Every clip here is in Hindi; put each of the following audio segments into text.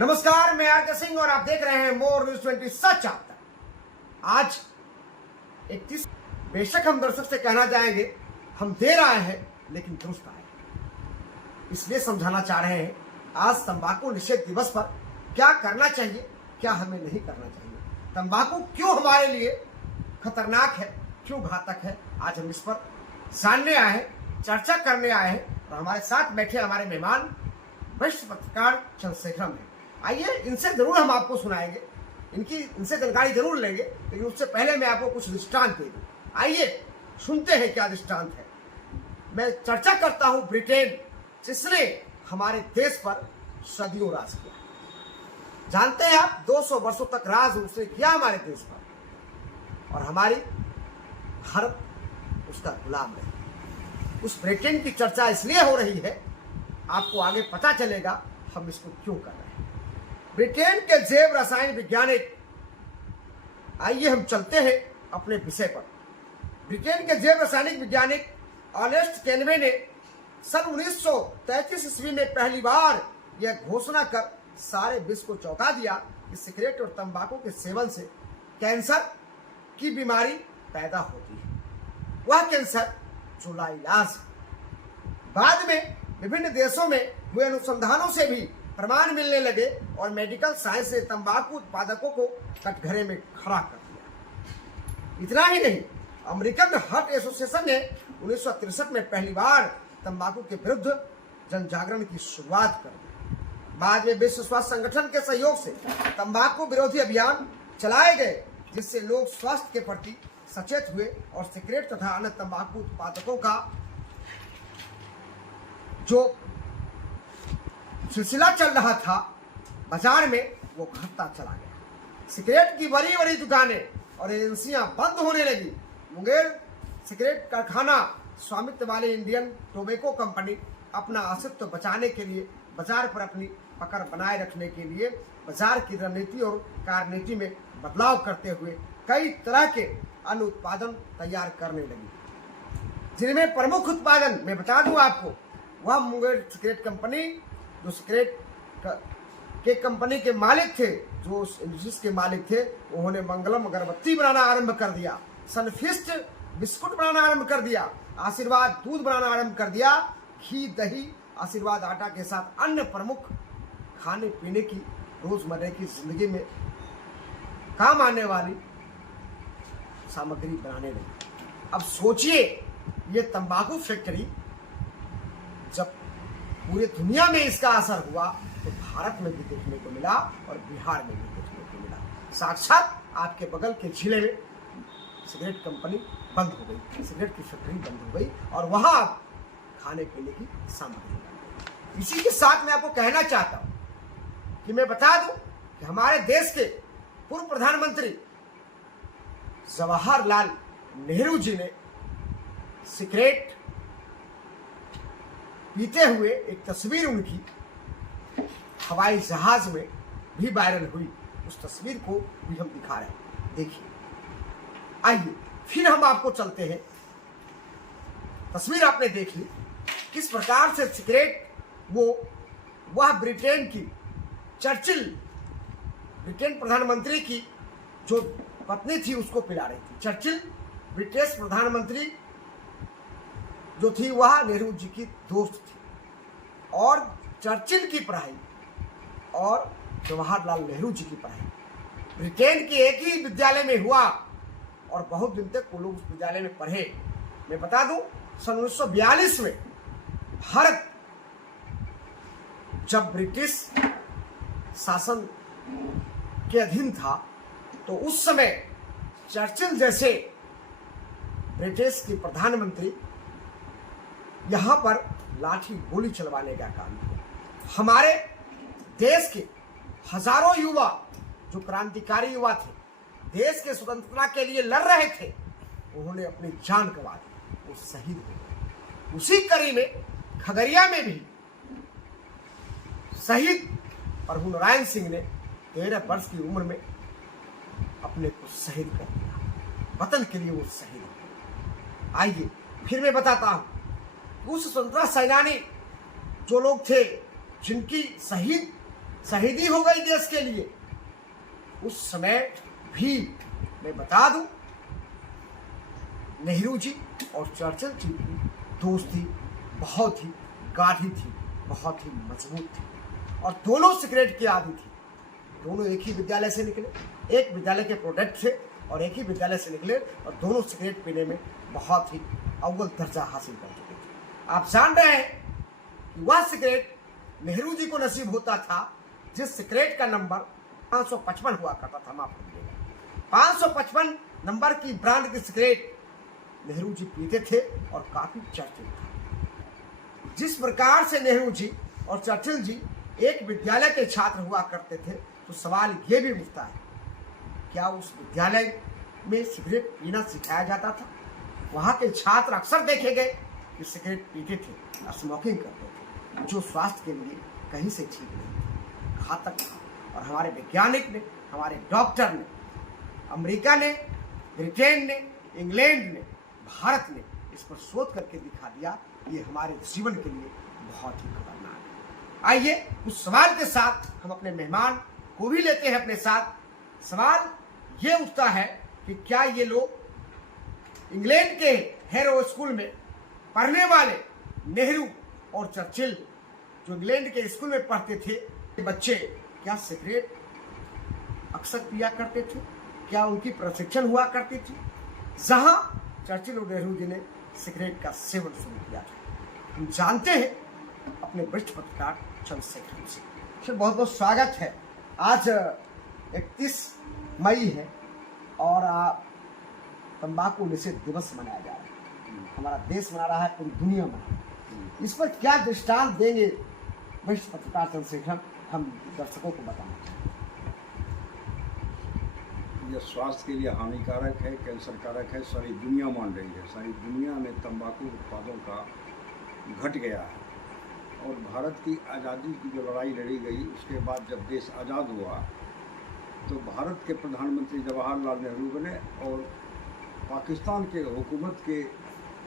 नमस्कार, मैं आर के सिंह और आप देख रहे हैं मोर न्यूज 20 सच आता है। आज 31 बेशक हम दर्शक से कहना चाहेंगे हम देर आए हैं लेकिन दुरुस्त आए, इसलिए समझाना चाह रहे हैं आज तंबाकू निषेध दिवस पर क्या करना चाहिए, क्या हमें नहीं करना चाहिए, तंबाकू क्यों हमारे लिए खतरनाक है, क्यों घातक है। आज हम इस पर जानने आए हैं, चर्चा करने आए हैं और हमारे साथ बैठे हमारे मेहमान वरिष्ठ पत्रकार चंद्रशेखरम है। आइए इनसे जरूर हम आपको सुनाएंगे, इनसे जानकारी जरूर लेंगे, लेकिन उससे पहले मैं आपको कुछ दृष्टांत दे दूं। आइए सुनते हैं क्या दृष्टांत है। मैं चर्चा करता हूं ब्रिटेन, जिसने हमारे देश पर सदियों राज किया। जानते हैं आप, 200 वर्षों तक राज उसने किया हमारे देश पर और हमारी भारत उसका गुलाम है। उस ब्रिटेन की चर्चा इसलिए हो रही है, आपको आगे पता चलेगा हम इसको क्यों कर रहे हैं। ब्रिटेन के जैव रसायन वैज्ञानिक, आइए हम चलते हैं अपने विषय पर। ब्रिटेन के जैव रासायनिक वैज्ञानिक ऑनेस्ट केनवे ने सन 1933 ईस्वी में पहली बार यह घोषणा कर सारे विश्व को चौंका दिया कि सिगरेट और तंबाकू के सेवन से कैंसर की बीमारी पैदा होती है। वह कैंसर जो लाइलाज है। बाद में विभिन्न देशों में हुए अनुसंधानों से भी प्रमाण मिलने लगे और मेडिकल साइंस ने तंबाकू उत्पादकों को कटघरे में खड़ा कर दिया। इतना ही नहीं, अमेरिकन हार्ट एसोसिएशन ने 1963 में पहली बार तंबाकू के विरुद्ध जन जागरण की शुरुआत कर दी। बाद में विश्व स्वास्थ्य संगठन के सहयोग से तंबाकू विरोधी अभियान चलाए गए, जिससे लोग स्वास्थ्य के प्रति सचेत हुए और सिगरेट तथा अन्य तंबाकू उत्पादकों का जो सिलसिला चल रहा था बाजार में, वो घटता चला गया। सिगरेट की बड़ी बड़ी दुकानें और एजेंसियां बंद होने लगी। मुंगेर सिगरेट कारखाना स्वामित्व वाले इंडियन टोबैको कंपनी अपना अस्तित्व बचाने के लिए बाजार पर अपनी पकड़ बनाए रखने के लिए बाजार की रणनीति और कार्यनीति में बदलाव करते हुए कई तरह के अन्य उत्पादन तैयार करने लगी, जिनमें प्रमुख उत्पादन मैं बता दूं आपको, वह मुंगेर सिगरेट कंपनी, जो सिगरेट के कंपनी के मालिक थे, जो जिसके मालिक थे, उन्होंने मंगलम अगरबत्ती बनाना आरंभ कर दिया, सनफिस्ट बिस्कुट बनाना आरंभ कर दिया, आशीर्वाद दूध बनाना आरंभ कर दिया, घी दही आशीर्वाद आटा के साथ अन्य प्रमुख खाने पीने की रोजमर्रा की जिंदगी में काम आने वाली सामग्री बनाने लगी। अब सोचिए, ये तंबाकू फैक्ट्री जब पूरी दुनिया में इसका असर हुआ तो भारत में भी देखने को मिला और बिहार में भी देखने को मिला। साक्षात आपके बगल के जिले में सिगरेट कंपनी बंद हो गई, सिगरेट की फैक्ट्री बंद हो गई और वहां खाने पीने की सामग्री बन गई। इसी के साथ मैं आपको कहना चाहता हूं कि मैं बता दूं कि हमारे देश के पूर्व प्रधानमंत्री जवाहरलाल नेहरू जी ने सिगरेट पीते हुए एक तस्वीर उनकी हवाई जहाज में भी वायरल हुई। उस तस्वीर को भी हम दिखा रहे हैं, देखिए। आइए फिर हम आपको चलते हैं। तस्वीर आपने देख ली, किस प्रकार से सिगरेट वह ब्रिटेन की चर्चिल, ब्रिटेन प्रधानमंत्री की जो पत्नी थी उसको पिला रही थी। चर्चिल ब्रिटिश प्रधानमंत्री जो थी वह नेहरू जी की दोस्त थी और चर्चिल की पढ़ाई और जवाहरलाल नेहरू जी की पढ़ाई ब्रिटेन के एक ही विद्यालय में हुआ और बहुत दिन तक वो लोग उस विद्यालय में पढ़े। मैं बता दूं, सन 1942 में भारत जब ब्रिटिश शासन के अधीन था तो उस समय चर्चिल जैसे ब्रिटिश के प्रधानमंत्री यहां पर लाठी गोली चलवाने का काम किया। हमारे देश के हजारों युवा जो क्रांतिकारी युवा थे, देश के स्वतंत्रता के लिए लड़ रहे थे, उन्होंने अपनी जान गंवा दी, वो शहीद हो गए। उसी कड़ी में खगड़िया में भी शहीद प्रभु नारायण सिंह ने 13 वर्ष की उम्र में अपने को शहीद कर दिया। वतन के लिए वो शहीद हो गए। आइए फिर मैं बताता हूं, उस स्वतंत्रता सेनानी जो लोग थे, जिनकी शहीद शहीदी हो गई देश के लिए, उस समय भी मैं बता दूं नेहरू जी और चर्चिल जी की दोस्ती बहुत ही गाढ़ी थी, बहुत ही मजबूत थी, और दोनों सिगरेट की आदी थी। दोनों एक ही विद्यालय से निकले, एक विद्यालय के प्रोडक्ट थे और एक ही विद्यालय से निकले, और दोनों सिगरेट पीने में बहुत ही अव्वल दर्जा हासिल कर चुके थे। आप जान रहे हैं कि वह सिगरेट नेहरू जी को नसीब होता था जिस सिगरेट का नंबर 555 हुआ करता था। माफ करिएगा, 555 नंबर की ब्रांड की सिगरेट नेहरू जी पीते थे और काफी चर्चित था। जिस प्रकार से नेहरू जी और चर्चिल जी एक विद्यालय के छात्र हुआ करते थे, तो सवाल ये भी उठता है, क्या उस विद्यालय में सिगरेट पीना सिखाया जाता था? वहाँ के छात्र अक्सर देखे गए कि सिगरेट पीते थे, स्मोकिंग करते थे, जो स्वास्थ्य के लिए कहीं से ठीक नहीं था, घातक था। और हमारे वैज्ञानिक ने, हमारे डॉक्टर ने, अमेरिका ने, ब्रिटेन ने, इंग्लैंड ने, भारत ने इस पर शोध करके दिखा दिया, ये हमारे जीवन के लिए बहुत ही खतरनाक है। आइए उस सवाल के साथ हम अपने मेहमान को भी लेते हैं अपने साथ। सवाल ये उठता है कि क्या ये लोग इंग्लैंड के हैरो स्कूल में पढ़ने वाले नेहरू और चर्चिल, जो इंग्लैंड के स्कूल में पढ़ते थे बच्चे, क्या सिगरेट अक्सर पिया करते थे? क्या उनकी प्रशिक्षण हुआ करती थी जहां चर्चिल और नेहरू जी ने सिगरेट का सेवन शुरू किया था? हम जानते हैं अपने वरिष्ठ पत्रकार चंद्रशेखर से। बहुत बहुत स्वागत है। आज 31 मई है और तंबाकू निषेध दिवस मनाया जा रहा है, हमारा देश मना रहा है, पूरी दुनिया मना रहा है। इस पर क्या दृष्टांत देंगे वरिष्ठ पत्रकार चंद्रशेखर, हम दर्शकों को बताना चाहते हैं। यह स्वास्थ्य के लिए हानिकारक है, कैंसरकारक है, सारी दुनिया मान रही है। सारी दुनिया में तंबाकू उत्पादों का घट गया है। और भारत की आज़ादी की जो लड़ाई लड़ी गई, उसके बाद जब देश आज़ाद हुआ तो भारत के प्रधानमंत्री जवाहरलाल नेहरू बने और पाकिस्तान के हुकूमत के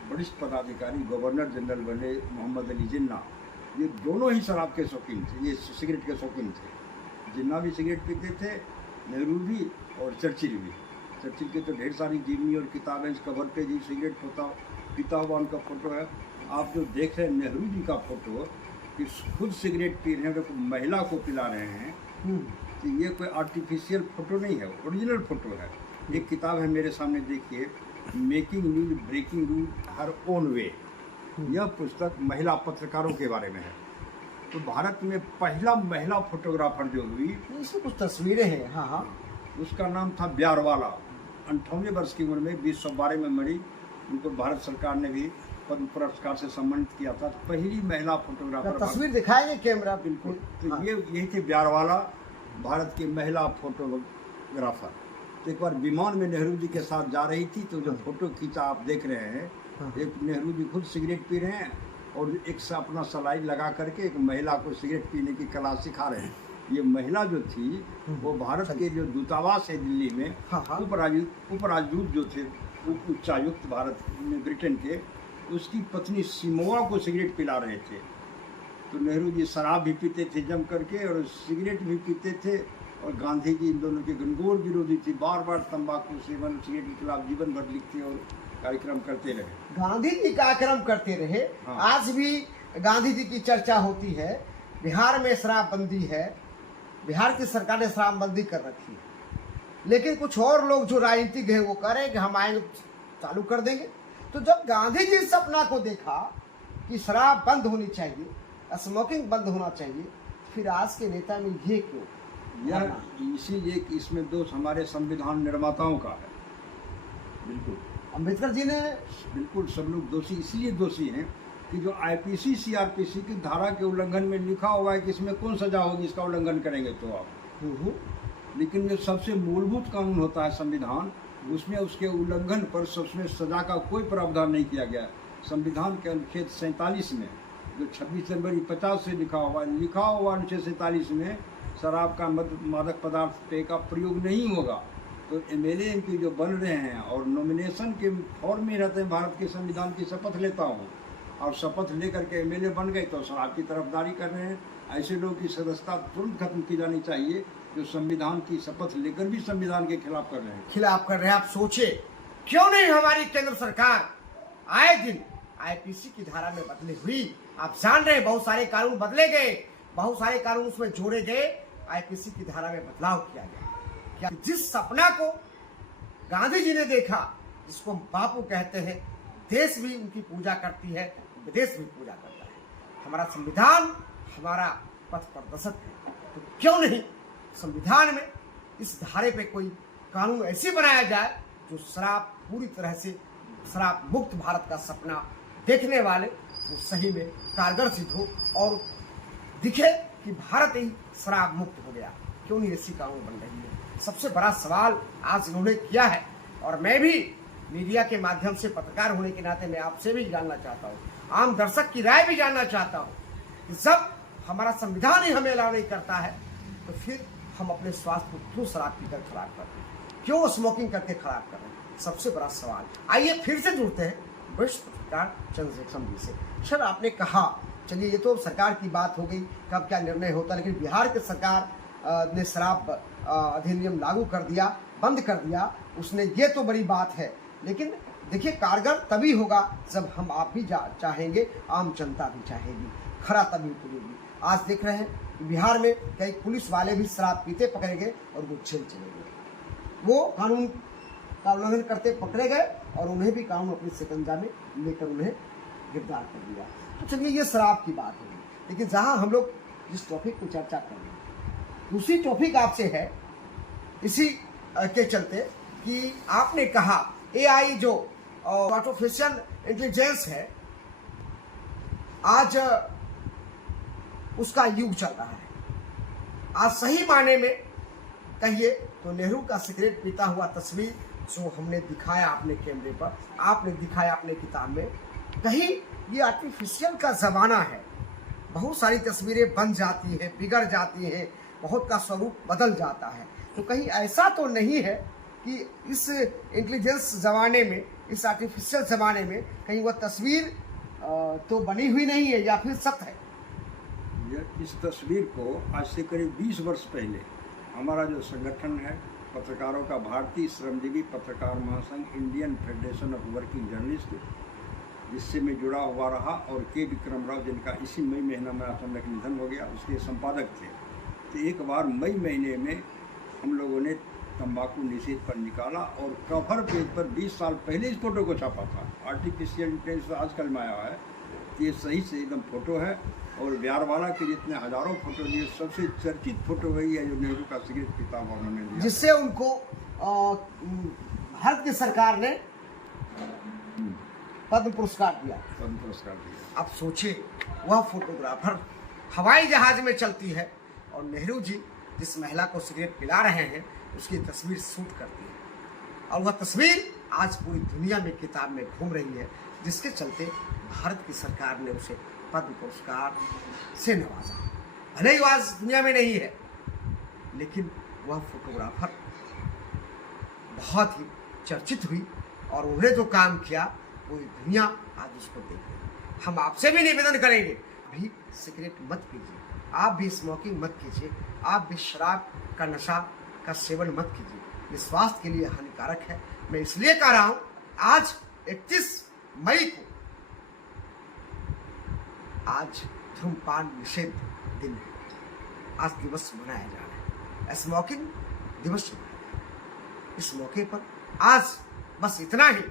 वरिष्ठ पदाधिकारी गवर्नर जनरल बने मोहम्मद अली जिन्ना। ये दोनों ही शराब के शौकीन थे, ये सिगरेट के शौकीन थे। जिन्ना भी सिगरेट पीते थे, नेहरू भी और चर्चिल भी। चर्चिल के तो ढेर सारी जीवनी और किताबें, इस कवर पे जी सिगरेट पीता हुआ उनका फोटो है। आप जो देख रहे हैं नेहरू जी का फोटो कि खुद सिगरेट पी रहे हैं, तो महिला को पिला रहे हैं, तो ये कोई आर्टिफिशियल फोटो नहीं है, ओरिजिनल फोटो है। एक किताब है मेरे सामने, देखिए, making news breaking rule her own way. यह पुस्तक महिला पत्रकारों के बारे में है। तो भारत में पहला महिला फोटोग्राफर जो हुई, इसमें कुछ तस्वीरें हैं। हाँ हाँ, उसका नाम था ब्यारवाला। 58 वर्ष की उम्र में 2012 में मरी। उनको भारत सरकार ने भी पद्म पुरस्कार से सम्मानित किया था। पहली महिला फोटोग्राफर। तस्वीर दिखाएंगे कैमरा? बिल्कुल। तो हाँ। यही थी ब्यारवाला, भारत की महिला फोटोग्राफर। तो एक बार विमान में नेहरू जी के साथ जा रही थी, तो जो फोटो खींचा आप देख रहे हैं, एक नेहरू जी खुद सिगरेट पी रहे हैं और एक से अपना सलाई लगा करके एक महिला को सिगरेट पीने की कला सिखा रहे हैं। ये महिला जो थी वो भारत के जो दूतावास है दिल्ली में, उपराजदूत जो थे, उच्चायुक्त भारत में ब्रिटेन के, उसकी पत्नी सिमोआ को सिगरेट पिला रहे थे। तो नेहरू जी शराब भी पीते थे जम करके और सिगरेट भी पीते थे। और गांधी जी इन दोनों के घनघोर विरोधी थी। बार बार तंबाकू सेवन, सिगरेट के खिलाफ जीवन भर लिखते और कार्यक्रम करते रहे। गांधी जी कार्यक्रम करते रहे। हाँ। आज भी गांधी जी की चर्चा होती है। बिहार में शराबबंदी है, बिहार की सरकार ने शराबबंदी कर रखी है, लेकिन कुछ और लोग जो राजनीतिक है वो कह रहे हैं कि हम आएंगे चालू कर देंगे। तो जब गांधी जी सपना को देखा कि शराब बंद होनी चाहिए, स्मोकिंग बंद होना चाहिए, फिर आज के नेता में ये क्यों? यह इसीलिए कि इसमें दोष हमारे संविधान निर्माताओं का है। बिल्कुल अम्बेडकर जी ने, बिल्कुल सब लोग दोषी इसलिए दोषी हैं कि जो आईपीसी सीआरपीसी की धारा के उल्लंघन में लिखा हुआ है कि इसमें कौन सजा होगी इसका उल्लंघन करेंगे तो आप। लेकिन जो सबसे मूलभूत कानून होता है संविधान, उसमें उसके उल्लंघन पर उसमें सजा का कोई प्रावधान नहीं किया गया। संविधान के अनुच्छेद 47 में, जो 26 जनवरी 50 से लिखा हुआ अनुच्छेद 47 में शराब का मादक पदार्थ पेय का प्रयोग नहीं होगा। तो एमएलए एमपी जो बन रहे हैं और नॉमिनेशन के फॉर्म में रहते हैं, भारत के संविधान की शपथ लेता हूँ, और शपथ लेकर के एमएलए बन गए तो शराब की तरफदारी कर रहे हैं। ऐसे लोगों की सदस्यता तुरंत खत्म की जानी चाहिए जो संविधान की शपथ लेकर भी संविधान के खिलाफ कर रहे हैं। खिलाफ कर रहे हैं। आप सोचिए क्यों नहीं हमारी केंद्र सरकार आए दिन आईपीसी की धारा में बदली हुई। आप जान रहे हैं बहुत सारे कानून बदले गए, बहुत सारे कानून उसमें जोड़े गए, आईपीसी की धारा में बदलाव किया गया। क्या जिस सपना को गांधी जी ने देखा, जिसको हम बापू कहते हैं, देश भी उनकी पूजा करती है, विदेश भी पूजा करता है। हमारा संविधान हमारा पथ प्रदर्शक है, तो क्यों नहीं संविधान में इस धारे पे कोई कानून ऐसे बनाया जाए जो शराब पूरी तरह से शराब मुक्त भारत का सपना देखने वाले वो सही में कारगर सिद्ध हो और दिखे कि भारत ही शराब मुक्त हो गया। क्यों नहीं ऐसी कानून बन रही है? सबसे बड़ा सवाल आज इन्होंने किया है और मैं भी मीडिया के माध्यम से पत्रकार होने के नाते मैं आपसे भी जानना चाहता हूँ, आम दर्शक की राय भी जानना चाहता हूँ कि जब हमारा संविधान ही हमें अलाउ नहीं करता है तो फिर हम अपने स्वास्थ्य को क्यों शराब पीकर खराब करते हैं, क्यों स्मोकिंग करके खराब कर रहे हैं? सबसे बड़ा सवाल। आइए फिर से जुड़ते हैं वरिष्ठ पत्रकार चंद्रशेखर जी से। सर, आपने कहा, चलिए ये तो सरकार की बात हो गई, कब क्या निर्णय होता, लेकिन बिहार की सरकार ने शराब अधिनियम लागू कर दिया, बंद कर दिया उसने, ये तो बड़ी बात है। लेकिन देखिए कारगर तभी होगा जब हम आप भी चाहेंगे, आम जनता भी चाहेगी, खरा तभी उतरेगी। आज देख रहे हैं कि बिहार में कई पुलिस वाले भी शराब पीते पकड़े गए और वो जेल चले गए। वो कानून का उल्लंघन करते पकड़े गए और उन्हें भी कानून अपने शिकंजा में लेकर उन्हें गिरफ्तार कर दिया। तो चलिए ये शराब की बात होगी, लेकिन जहां हम लोग जिस टॉपिक को चर्चा कर रहे हैं दूसरी टॉपिक आपसे है इसी के चलते कि आपने कहा एआई जो आर्टिफिशियल इंटेलिजेंस है आज उसका युग चल रहा है। आज सही मायने में कहिए तो नेहरू का सिगरेट पीता हुआ तस्वीर जो हमने दिखाया अपने कैमरे पर, आपने दिखाया अपने किताब में, कहीं ये आर्टिफिशियल का ज़माना है। बहुत सारी तस्वीरें बन जाती हैं, बिगड़ जाती हैं, बहुत का स्वरूप बदल जाता है। तो कहीं ऐसा तो नहीं है कि इस इंटेलिजेंस ज़माने में, इस आर्टिफिशियल ज़माने में कहीं वह तस्वीर तो बनी हुई नहीं है या फिर सत्य है? इस तस्वीर को आज से करीब 20 वर्ष पहले हमारा जो संगठन है पत्रकारों का, भारतीय श्रमजीवी पत्रकार महासंघ, Indian federation of working journalist, जिससे मैं जुड़ा हुआ रहा, और के विक्रम राव जिनका इसी मई महीना में अचानक निधन हो गया, उसके संपादक थे। तो एक बार मई महीने में हम लोगों ने तंबाकू निषेध पर निकाला और कवर पेज पर 20 साल पहले इस फोटो को छापा था। आर्टिफिशियल इंटेलिजेंस आजकल में आया है, तो ये सही से एकदम फोटो है। और ब्यारवाला के जितने हजारों फोटो लिए सबसे चर्चित फोटो वही है जो नेहरू का सिगरेट पीता हुआ उन्होंने लिया, जिससे उनको भारत की सरकार ने पद्म पुरस्कार दिया। अब सोचिए वह फोटोग्राफर हवाई जहाज में चलती है और नेहरू जी जिस महिला को सिगरेट पिला रहे हैं उसकी तस्वीर शूट करती है, और वह तस्वीर आज पूरी दुनिया में किताब में घूम रही है, जिसके चलते भारत की सरकार ने उसे पद्म पुरस्कार से नवाजा। भले ही आज दुनिया में नहीं है, लेकिन वह फोटोग्राफर बहुत ही चर्चित हुई और उन्होंने जो काम किया पूरी दुनिया आज उसको देख रही है। हम आपसे भी निवेदन करेंगे, भी सिगरेट मत पीजिए, आप भी स्मोकिंग मत कीजिए, आप भी शराब का नशा का सेवन मत कीजिए, ये स्वास्थ्य के लिए हानिकारक है। मैं इसलिए कह रहा हूं, आज 31 मई को आज धूमपान निषेध दिन है, आज दिवस मनाया जा रहा है, स्मोकिंग दिवस मनाया जा रहा है। इस मौके पर आज बस इतना ही,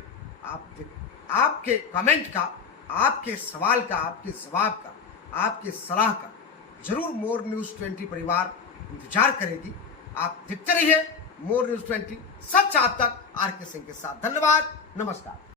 आपके कमेंट का, आपके सवाल का, आपके जवाब का, आपके सलाह का जरूर मोर न्यूज़ 20 परिवार इंतजार करेगी। आप देखते रहिए मोर न्यूज़ 20, सच आप तक, आर के सिंह के साथ। धन्यवाद, नमस्कार।